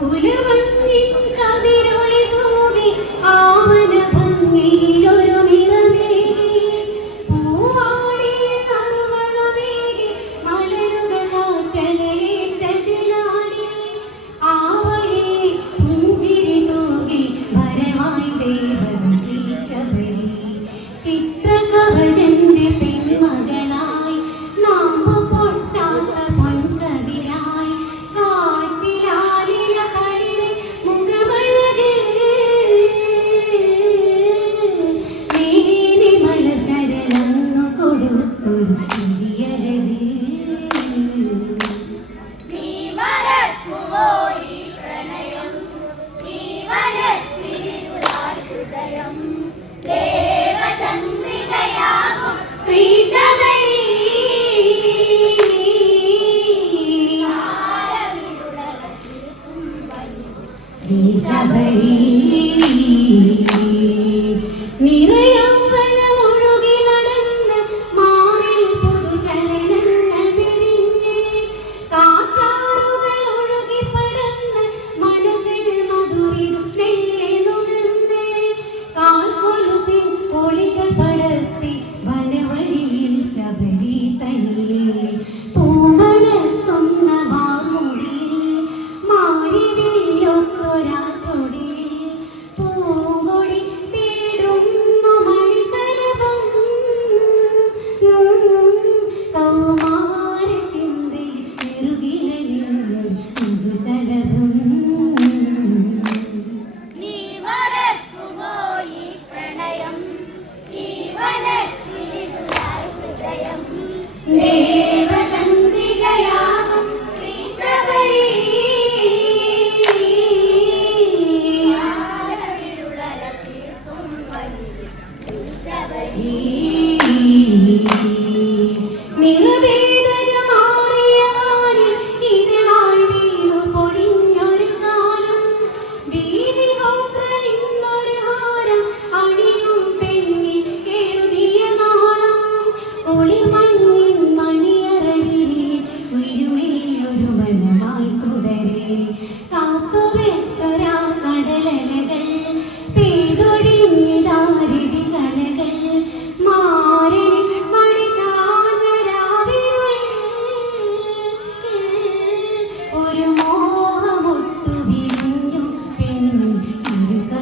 പുലമഞ്ഞിൻ കതിരൊളി തോന്നി ആവന ഭംഗിയിലൊരു me. He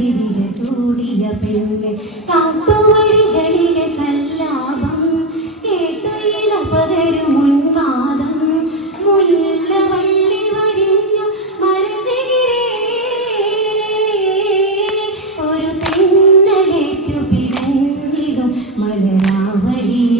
വിരിത ചൂടിയ പെണ്ണെ കാട്ടുവഴികളിലെ സല്ലാപം കേട്ടൊഴിത പകരു മുൻവാദം മുല്ല പള്ളി വരിഞ്ഞു ഒരു തെന്നലേറ്റു പിടഞ്ഞിടും മലരാവഴിയിൽ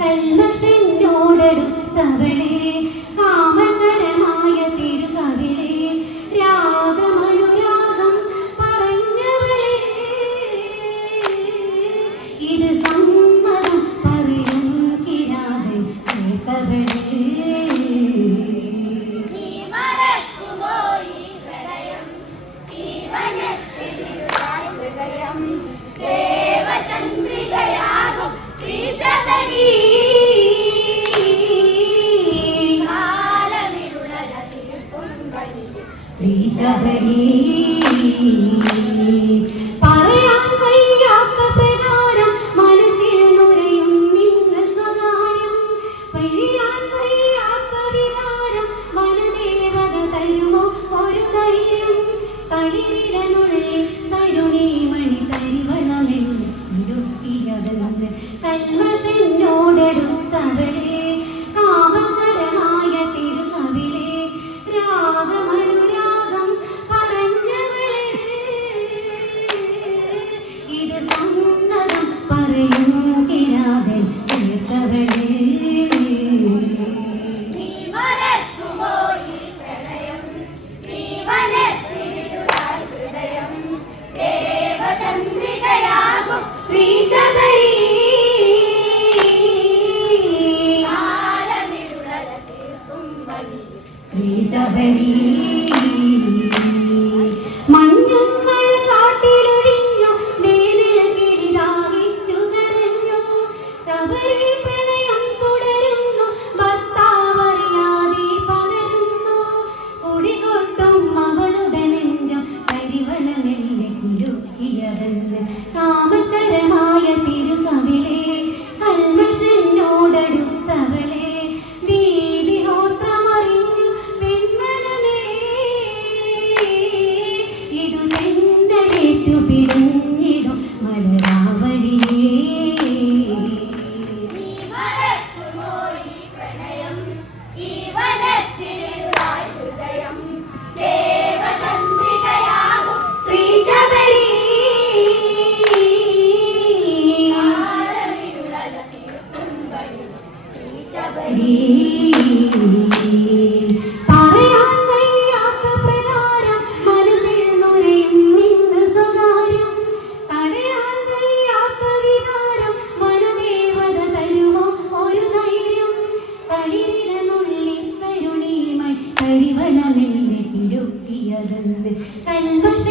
കൽമഷ എന്നോടടുത്തവളെ താമസരമായ തിരുകവിളെ കൽമഷനോടടുത്തവളെ. വീതിഹോത്രമറിഞ്ഞു പെൺമനമേ ഇതു തെന്നലേറ്റുപിടും കടന്ന് കൺപക്ഷ